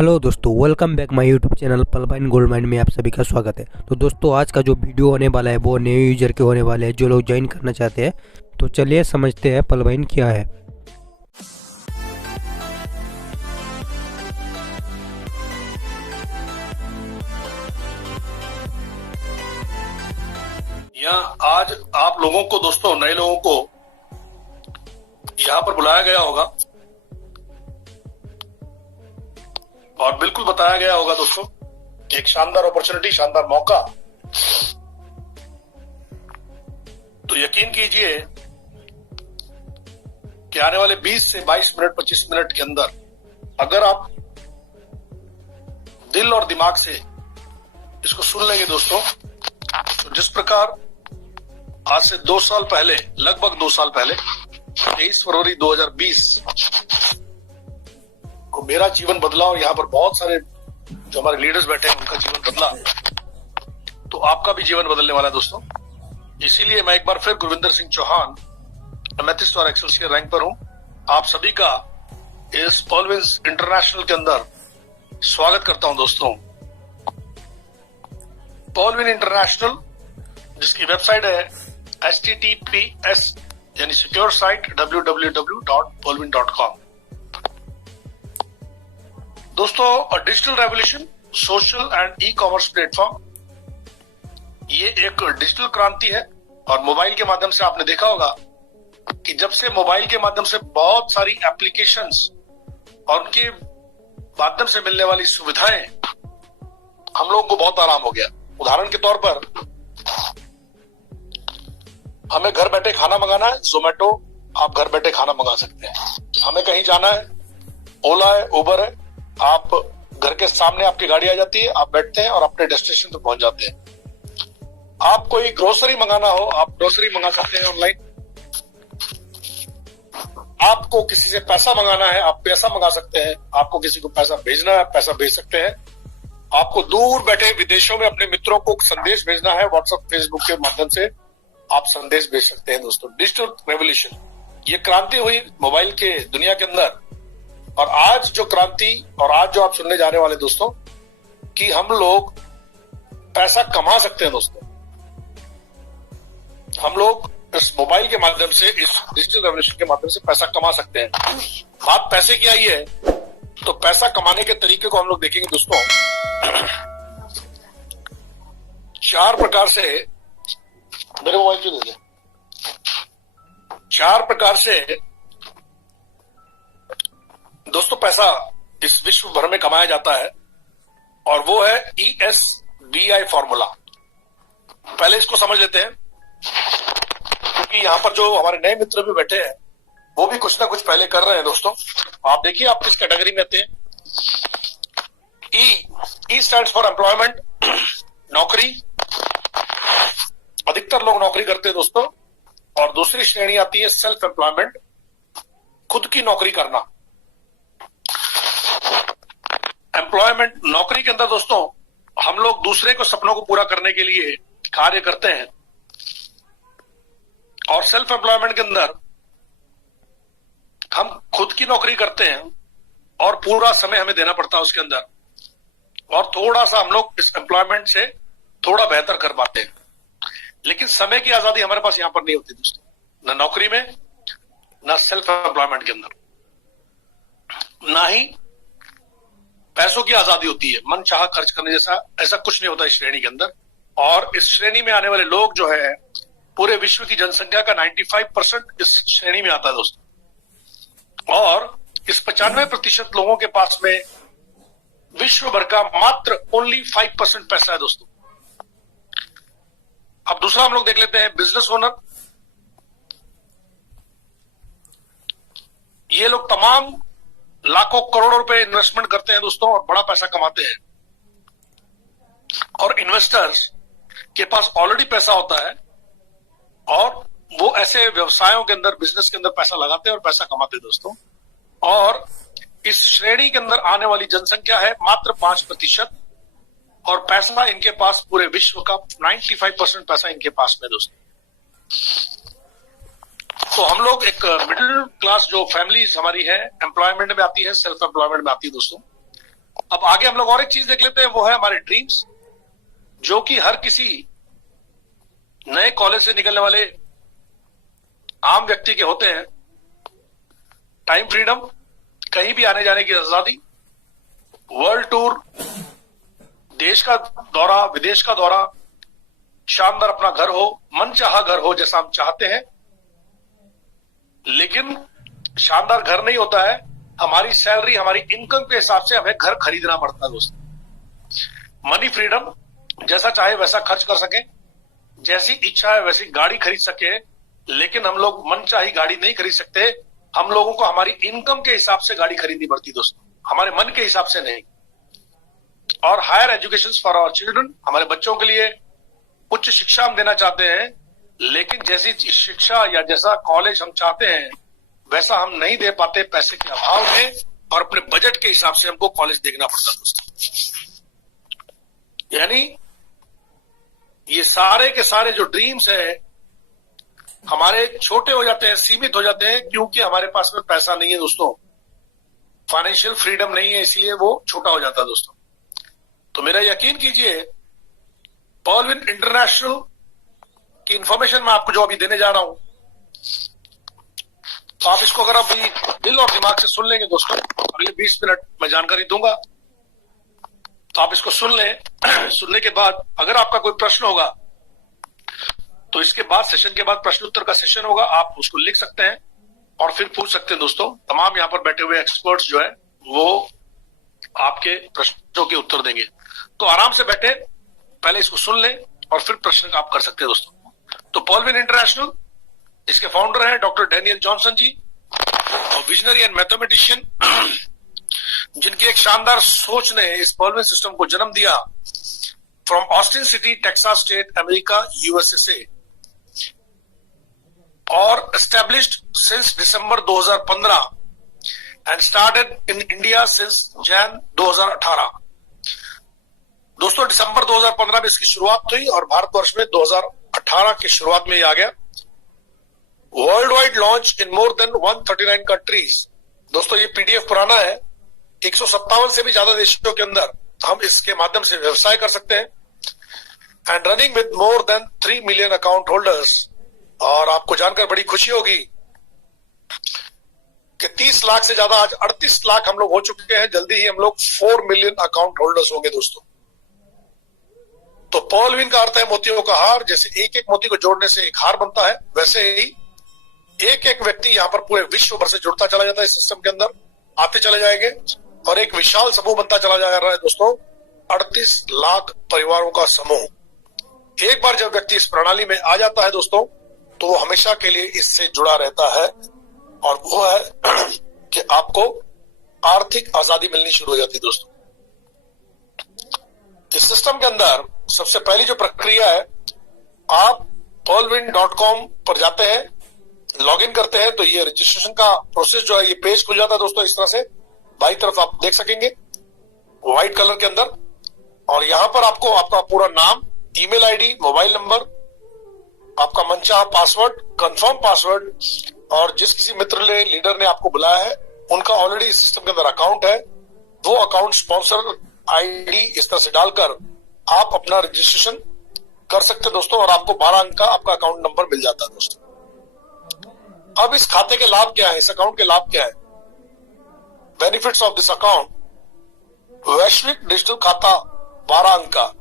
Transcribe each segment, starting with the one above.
Hello दोस्तों, welcome back my YouTube channel पलवाइन gold mine में आप सभी का स्वागत है। तो दोस्तों, आज का जो वीडियो होने वाला है वो नए यूजर के होने वाले हैं जो लोग ज्वाइन करना चाहते हैं। तो चलिए समझते हैं पलवाइन क्या है। यहाँ आज आप लोगों को दोस्तों, नए लोगों को यहाँ पर बुलाया गया होगा और बिल्कुल बताया गया होगा दोस्तों, एक शानदार अपॉर्चुनिटी, शानदार मौका। तो यकीन कीजिए कि आने वाले 20 से 22 मिनट 25 मिनट के अंदर अगर आप दिल और दिमाग से इसको सुन लेंगे दोस्तों, तो जिस प्रकार आज से 2 साल पहले, लगभग 2 साल पहले 23 फरवरी 2020 को मेरा जीवन बदला और यहाँ पर बहुत सारे जो हमारे लीडर्स बैठे हैं उनका जीवन बदला, तो आपका भी जीवन बदलने वाला है दोस्तों। इसीलिए मैं एक बार फिर गुरविंदर सिंह चौहान, एमेथिस्ट और एक्सेलसियर रैंक पर हूं। आप सभी का इस पॉलविन्स इंटरनेशनल के अंदर स्वागत करता हूं दोस्तों। पॉलविन इंटरनेशनल, जिसकी वेबसाइट है https यानी सिक्योर साइट www.polvin.com। दोस्तों, digital revolution, social and e commerce platform, ये एक डिजिटल क्रांति है। और मोबाइल के माध्यम से आपने देखा होगा कि जब से मोबाइल के माध्यम से बहुत सारी एप्लीकेशंस और उनके माध्यम से मिलने वाली सुविधाएं हम लोगों को बहुत आराम हो गया। उदाहरण के तौर पर, हमें घर बैठे खाना मंगाना है, जोमेटो, आप घर बैठे खाना मंगा सकते हैं। हमें कहीं जाना है, ओला है, उबर है, आप घर के सामने आपकी गाड़ी आ जाती है, आप बैठते हैं और अपने डेस्टिनेशन तक पहुंच जाते हैं। आप कोई ग्रोसरी मंगाना हो, आप ग्रोसरी मंगा सकते हैं ऑनलाइन। आपको किसी से पैसा मंगाना है, आप पैसा मंगा सकते हैं। आपको किसी को पैसा भेजना है, पैसा भेज सकते हैं। आपको दूर बैठे विदेशों में अपने मित्रों को संदेश भेजना है, व्हाट्सएप, फेसबुक के माध्यम से आप संदेश भेज सकते हैं दोस्तों। डिजिटल रेवोल्यूशन, ये क्रांति हुई मोबाइल के दुनिया के अंदर। और आज जो क्रांति और आज जो आप सुनने जा रहे वाले दोस्तों, कि हम लोग पैसा कमा सकते हैं दोस्तों। हम लोग इस मोबाइल के माध्यम से, इस डिजिटल रेवोल्यूशन के माध्यम से पैसा कमा सकते हैं। बात पैसे की आई है, तो पैसा कमाने के तरीके को हम लोग देखेंगे दोस्तों। 4 प्रकार से, मेरे मोबाइल क्यों दे, 4 प्रकार से दोस्तों पैसा इस विश्व भर में कमाया जाता है। और वो है ESBI फॉर्मूला। पहले इसको समझ लेते हैं, क्योंकि यहाँ पर जो हमारे नए मित्र भी बैठे हैं वो भी कुछ ना कुछ पहले कर रहे हैं दोस्तों। आप देखिए आप किस कैटेगरी में आते हैं। ई स्टैंड्स फॉर एम्प्लॉयमेंट, नौकरी। अधिकतर लोग नौकरी करते हैं दोस्तों। और दूसरी श्रेणी आती है सेल्फ एम्प्लॉयमेंट, खुद की नौकरी करना। एम्प्लॉयमेंट, नौकरी के अंदर दोस्तों हम लोग दूसरे को सपनों को पूरा करने के लिए कार्य करते हैं। और सेल्फ एम्प्लॉयमेंट के अंदर हम खुद की नौकरी करते हैं और पूरा समय हमें देना पड़ता है उसके अंदर। और थोड़ा सा हम लोग इस एम्प्लॉयमेंट से थोड़ा बेहतर कर पाते हैं। लेकिन समय की आजादी हमारे पास यहां पर नहीं होती दोस्तों, ना नौकरी में, ना सेल्फ एम्प्लॉयमेंट के अंदर, ना ही पैसों की आजादी होती है। मन चाह खर्च करने जैसा ऐसा कुछ नहीं होता इस श्रेणी के अंदर। और इस श्रेणी में आने वाले लोग जो है, पूरे विश्व की जनसंख्या का 95% इस श्रेणी में आता है दोस्तों। और इस 95% लोगों के पास में विश्व भर का मात्र ओनली 5% पैसा है दोस्तों। अब दूसरा हम लोग देख लेते हैं, बिजनेस ओनर। ये लोग तमाम लाखों करोड़ों रुपए इन्वेस्टमेंट करते हैं दोस्तों और बड़ा पैसा कमाते हैं। और इन्वेस्टर्स के पास ऑलरेडी पैसा होता है और वो ऐसे व्यवसायों के अंदर, बिजनेस के अंदर पैसा लगाते हैं और पैसा कमाते हैं दोस्तों। और इस श्रेणी के अंदर आने वाली जनसंख्या है मात्र 5%। और पैसा इनके पास पूरे विश्व का 95% पैसा इनके पास में दोस्तों। तो हम लोग एक मिडिल क्लास जो फैमिलीज हमारी है, एम्प्लॉयमेंट में आती है, सेल्फ एम्प्लॉयमेंट में आती है दोस्तों। अब आगे हम लोग और एक चीज देख लेते हैं, वो है हमारे ड्रीम्स, जो कि हर किसी नए कॉलेज से निकलने वाले आम व्यक्ति के होते हैं। टाइम फ्रीडम, कहीं भी आने जाने की आजादी, वर्ल्ड टूर, देश का दौरा, विदेश का दौरा, शानदार अपना घर हो, मनचाहा घर हो जैसा हम चाहते हैं। लेकिन शानदार घर नहीं होता है, हमारी सैलरी, हमारी इनकम के हिसाब से हमें घर खरीदना पड़ता है दोस्तों। मनी फ्रीडम, जैसा चाहे वैसा खर्च कर सके, जैसी इच्छा है वैसी गाड़ी खरीद सके। लेकिन हम लोग मनचाही गाड़ी नहीं खरीद सकते, हम लोगों को हमारी इनकम के हिसाब से गाड़ी खरीदनी पड़ती दोस्तों, हमारे मन के हिसाब से नहीं। और higher education for our children, हमारे बच्चों के लिए उच्च शिक्षा हम देना चाहते हैं, लेकिन जैसी शिक्षा या जैसा कॉलेज हम चाहते हैं वैसा हम नहीं दे पाते पैसे के अभाव में, और अपने बजट के हिसाब से हमको कॉलेज देखना पड़ता है दोस्तों। यानी ये सारे के सारे जो ड्रीम्स है हमारे छोटे हो जाते हैं, सीमित हो जाते हैं, क्योंकि हमारे पास में पैसा नहीं है दोस्तों, फाइनेंशियल फ्रीडम नहीं है, इसलिए वो छोटा हो जाता है दोस्तों। तो मेरा यकीन कीजिए, पर्लविन इंटरनेशनल की इंफॉर्मेशन मैं आपको जो अभी देने जा रहा हूं, तो आप इसको अगर अभी दिल और दिमाग से सुन लेंगे दोस्तों, अगले 20 मिनट मैं जानकारी दूंगा, तो आप इसको सुन लें। सुनने के बाद अगर आपका कोई प्रश्न होगा तो इसके बाद, सेशन के बाद प्रश्न उत्तर का सेशन होगा, आप उसको लिख सकते हैं और फिर पूछ सकते हैं दोस्तों। तमाम यहाँ पर बैठे हुए एक्सपर्ट्स जो है वो आपके प्रश्नों के उत्तर देंगे। तो आराम से बैठे, पहले इसको सुन लें और फिर प्रश्न आप कर सकते हैं दोस्तों। तो पर्लविन इंटरनेशनल, इसके फाउंडर हैं डॉक्टर डैनियल जॉनसन जी, और विजनरी एंड मैथमेटिशियन, जिनकी एक शानदार सोच ने इस पर्लविन सिस्टम को जन्म दिया। From Austin city, Texas state, America, USA, और established since December 2015 and started in India since Jan 2018। दोस्तों दिसंबर 2015 में इसकी शुरुआत हुई और भारतवर्ष में 2018 की शुरुआत में ही आ गया। World wide launch in more than 139 countries. दोस्तों ये पीडीएफ पुराना है, 157 से भी ज्यादा देशों के अंदर हम इसके माध्यम से व्यवसाय कर सकते हैं। And running with more than 3 million account holders. और आपको जानकर बड़ी खुशी होगी कि 30 लाख से ज्यादा, आज 38 लाख हम लोग हो चुके हैं। जल्दी ही हम लोग 4 मिलियन अकाउंट होल्डर्स होंगे दोस्तों। तो पर्लविन का अर्थ है मोतियों का हार। जैसे एक एक मोती को जोड़ने से एक हार बनता है, वैसे ही एक एक व्यक्ति यहाँ पर पूरे विश्व भर से जुड़ता चला जाता है, इस सिस्टम के अंदर आते चले जाएंगे और एक विशाल समूह बनता चला जा रहा है दोस्तों। 38 लाख परिवारों का समूह। एक बार जब व्यक्ति इस प्रणाली में आ जाता है दोस्तों, तो वो हमेशा के लिए इससे जुड़ा रहता है, और वो है कि आपको आर्थिक आजादी मिलनी शुरू हो जाती है दोस्तों। इस सिस्टम के अंदर सबसे पहली जो प्रक्रिया है, आप पर्लविन.com पर जाते हैं, लॉगिन करते हैं, तो ये रजिस्ट्रेशन का प्रोसेस जो है, ये पेज खुल जाता है दोस्तों। इस तरह से बाई तरफ आप देख सकेंगे व्हाइट कलर के अंदर, और यहां पर आपको आपका पूरा नाम, ईमेल आईडी, मोबाइल नंबर, आपका मनचाहा पासवर्ड, कंफर्म पासवर्ड, और जिस किसी मित्र ने, लीडर ने आपको बुलाया है, उनका ऑलरेडी इस सिस्टम के अंदर अकाउंट है, वो अकाउंट स्पॉन्सर आईडी इस तरह से डालकर आप अपना रजिस्ट्रेशन कर सकते हैं दोस्तों, और आपको 12 अंक का आपका अकाउंट नंबर मिल जाता है दोस्तों। अब इस खाते के लाभ क्या है, इस अकाउंट के लाभ क्या है? बेनिफिट्स ऑफ दिस अकाउंट, वैश्विक डिजिटल खाता 12 अंक का,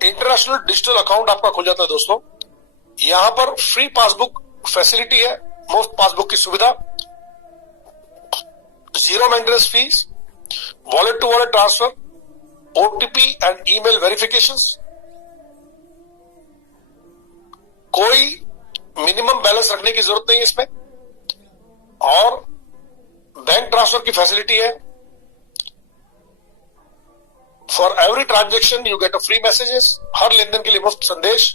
इंटरनेशनल डिजिटल अकाउंट आपका खुल जाता है दोस्तों। यहां पर फ्री पासबुक फैसिलिटी है, मुफ्त पासबुक की सुविधा, 0 maintenance fees, wallet to wallet transfer, OTP and email verifications, कोई मिनिमम बैलेंस रखने की जरूरत नहीं है इसमें, और बैंक ट्रांसफर की फैसिलिटी है। For every transaction you get a free messages, हर लेनदेन के लिए मुफ्त संदेश,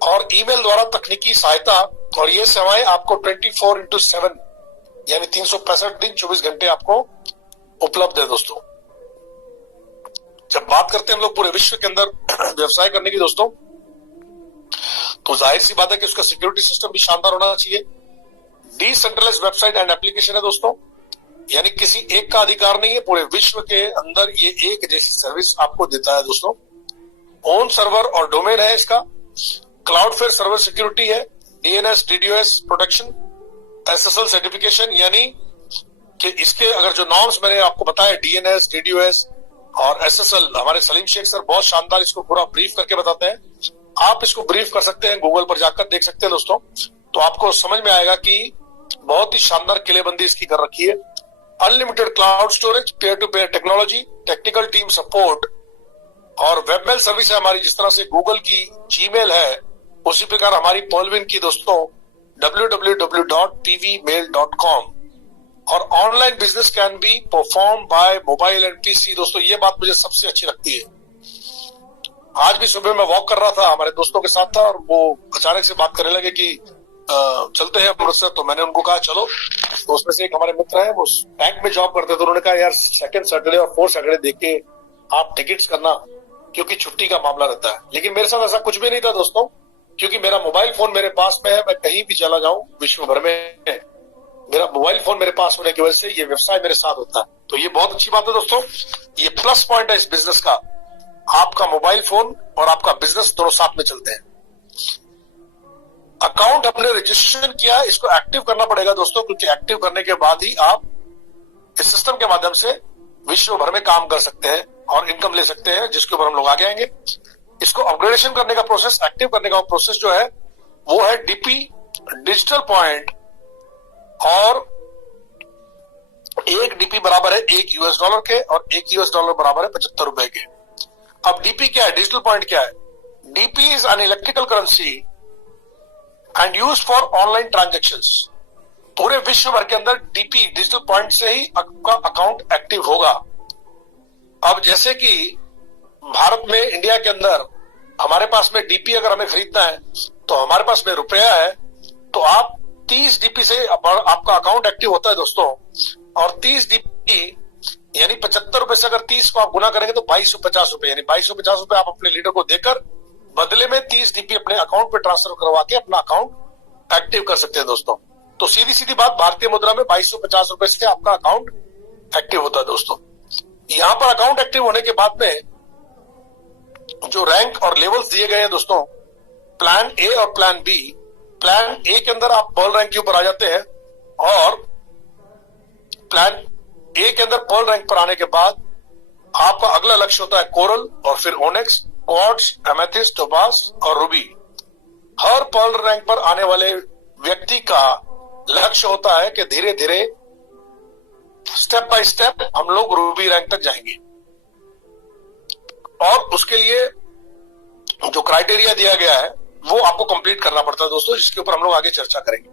और ईमेल द्वारा तकनीकी सहायता। और ये सेवाएं आपको 24/7 यानी 365 दिन 24 घंटे आपको उपलब्ध है दोस्तों। जब बात करते हैं हम लोग पूरे विश्व के अंदर व्यवसाय करने की दोस्तों, तो जाहिर सी बात है कि उसका सिक्योरिटी सिस्टम भी शानदार होना चाहिए। डिसेंट्रलाइज्ड वेबसाइट एंड एप्लीकेशन है दोस्तों। यानी किसी एक का अधिकार नहीं है, पूरे विश्व के अंदर ये एक जैसी सर्विस आपको देता है दोस्तों। ओन सर्वर और डोमेन है इसका, क्लाउडफेयर सर्वर सिक्योरिटी है, DNS DDoS protection, SSL certification, यानी कि इसके अगर जो नॉर्म्स मैंने आपको बताया डीएनएस डीडीओएस और एसएसएल, हमारे सलीम शेख सर बहुत शानदार इसको पूरा ब्रीफ करके बताते हैं। आप इसको ब्रीफ कर सकते हैं, गूगल पर जाकर देख सकते हैं दोस्तों, तो आपको समझ में आएगा कि बहुत ही शानदार किलेबंदी इसकी कर रखी है। Unlimited cloud storage, peer to peer technology, technical team support और वेबमेल सर्विस है हमारी। जिस तरह से गूगल की जीमेल है उसी प्रकार हमारी पर्लविन की दोस्तों www.tvmail.com। और online business can be perform by mobile and PC. दोस्तों ये बात मुझे सबसे अच्छी लगती है। आज भी सुबह मैं वॉक कर रहा था, हमारे दोस्तों के साथ था, और वो अचानक से बात करने लगे कि चलते हैं अमृतसर। तो मैंने उनको कहा चलो। तो उसमें से एक हमारे मित्र हैं, वो बैंक में जॉब करते थे, उन्होंने कहा यार सेकंड सैटरडे और फोर्थ सैटरडे देख के आप टिकट्स करना, क्योंकि छुट्टी का मामला रहता है। लेकिन मेरे साथ ऐसा कुछ भी नहीं था दोस्तों, क्योंकि मेरा मोबाइल फोन मेरे पास में है। मैं कहीं भी चला जाऊं विश्व भर में, मेरा मोबाइल फोन मेरे पास होने की वजह से ये व्यवसाय मेरे साथ होता है। तो ये बहुत अच्छी बात है दोस्तों, ये प्लस पॉइंट है इस बिजनेस का। आपका मोबाइल फोन और आपका बिजनेस दोनों साथ में चलते हैं। अकाउंट हमने रजिस्ट्रेशन किया, इसको एक्टिव करना पड़ेगा दोस्तों, क्योंकि एक्टिव करने के बाद ही आप इस सिस्टम के माध्यम से विश्व भर में काम कर सकते हैं और इनकम ले सकते हैं, जिसके ऊपर हम लोग आगे आएंगे। इसको अपग्रेडेशन करने का प्रोसेस, एक्टिव करने का प्रोसेस जो है वो है डीपी डिजिटल पॉइंट, और एक डीपी बराबर है $1 के, और $1 बराबर है 75 रुपए के। अब डीपी क्या है, डिजिटल पॉइंट क्या है? DP is an electrical currency and use for online transactions. पूरे विश्व भर के अंदर डीपी डिजिटल पॉइंट से ही आपका अकाउंट एक्टिव होगा। अब जैसे कि भारत में, इंडिया के अंदर हमारे पास में डीपी अगर हमें खरीदना है तो हमारे पास में रुपया है, तो आप 30 डीपी से आपका अकाउंट एक्टिव होता है दोस्तों। और 30 डीपी यानी 75 रुपए से अगर 30 को आप गुना करेंगे तो 2250 रुपए, यानी 2250 रुपए आप अपने लीडर को देकर बदले में 30 डीपी अपने अकाउंट पे ट्रांसफर करवा के अपना अकाउंट एक्टिव कर सकते हैं दोस्तों। तो सीधी सीधी बात, भारतीय मुद्रा में 2250 रुपए से आपका अकाउंट एक्टिव होता है दोस्तों। यहां पर अकाउंट एक्टिव होने के बाद में जो रैंक और लेवल्स दिए गए हैं दोस्तों, प्लान ए और प्लान बी। प्लान ए के अंदर आप पर्ल रैंक के ऊपर आ जाते हैं, और प्लान ए के अंदर पर्ल रैंक पर आने के बाद आपका अगला लक्ष्य होता है कोरल, और फिर ओनेक्स, क्वार्ट्ज, एमेथिस्ट, टोपाज और रूबी। हर पर्ल रैंक पर आने वाले व्यक्ति का लक्ष्य होता है कि धीरे धीरे स्टेप बाय स्टेप हम लोग रूबी रैंक तक जाएंगे, और उसके लिए जो क्राइटेरिया दिया गया है वो आपको कंप्लीट करना पड़ता है दोस्तों, जिसके ऊपर हम लोग आगे चर्चा करेंगे।